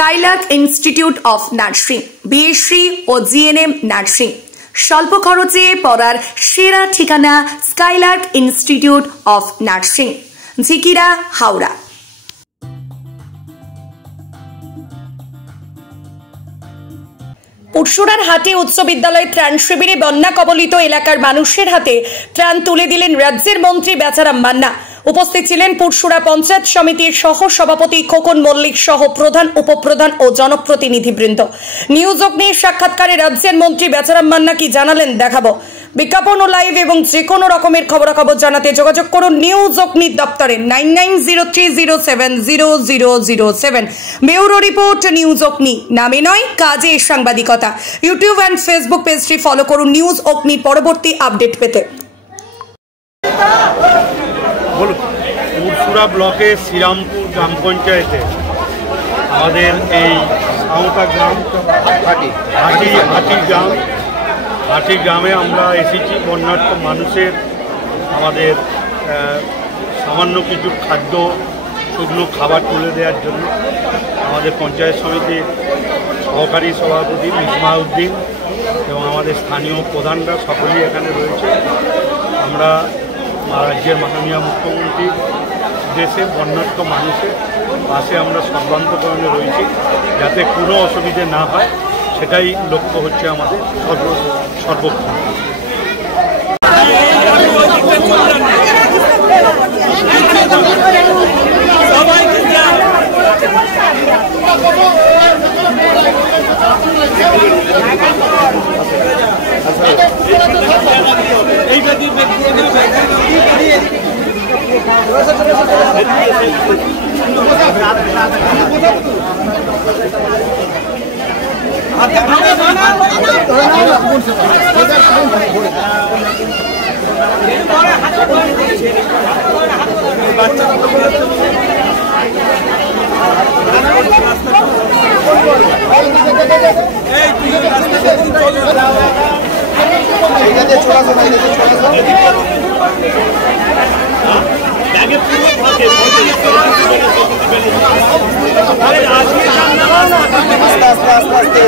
Skylark Institute of Nursing, BSc ও GNM nursing. স্বল্প খরচে পড়ার সেরা ঠিকানা Skylark Institute of Nursing, Jhikira, Howrah. পুরসুরার হাটে উচ্চ বিদ্যালয়ের ত্রাণ শিবিরে বন্যা কবলিত এলাকার মানুষের হাতে ত্রাণ তুলে দিলেন রাজ্যের মন্ত্রী বেচারাম মান্না। উপস্থিত ছিলেন পুরসুরা পঞ্চায়েত সমিতির সহ সভাপতি খোকন মল্লিক সহ প্রধান, উপপ্রধান ও জনপ্রতিনিধিবৃন্দ। নিউজ অগ্নির সাক্ষাৎকারে রাজ্যের মন্ত্রী বেচারাম মান্না কি জানালেন দেখাবো। বিজ্ঞাপন ও লাইভ এবং যে কোনো রকমের খবরাখবর জানাতে যোগাযোগ করুন নিউজ অগ্নির দপ্তরে 9903070007। ব্যুরো রিপোর্ট, নিউজ অগ্নি। নামে নয়, কাজে সাংবাদিকতা। ইউটিউব অ্যান্ড ফেসবুক পেজটি ফলো করুন নিউজ অগ্নির পরবর্তী আপডেট পেতে। পুরসুরা ব্লকে শ্রীরামপুর গ্রাম পঞ্চায়েতে আমাদের এই সাঁওতা গ্রাম হাটি গ্রামে আমরা এসেছি বন্যার্থ মানুষের আমাদের সামান্য কিছু খাদ্য, শুকনো খাবার তুলে দেওয়ার জন্য আমাদের পঞ্চায়েত সমিতির সহকারী সভাপতি মিসমা উদ্দিন এবং আমাদের স্থানীয় প্রধানরা সকলেই এখানে রয়েছে। আমরা রাজ্যের মাননীয় মুখ্যমন্ত্রীর দেশে বন্যার্থ মানুষের পাশে আমরা সর্বান্তকরণে রয়েছি, যাতে কোনো অসুবিধে না হয় সেটাই লক্ষ্য হচ্ছে আমাদের সর্বক্ষণ। আস্তে আস্তে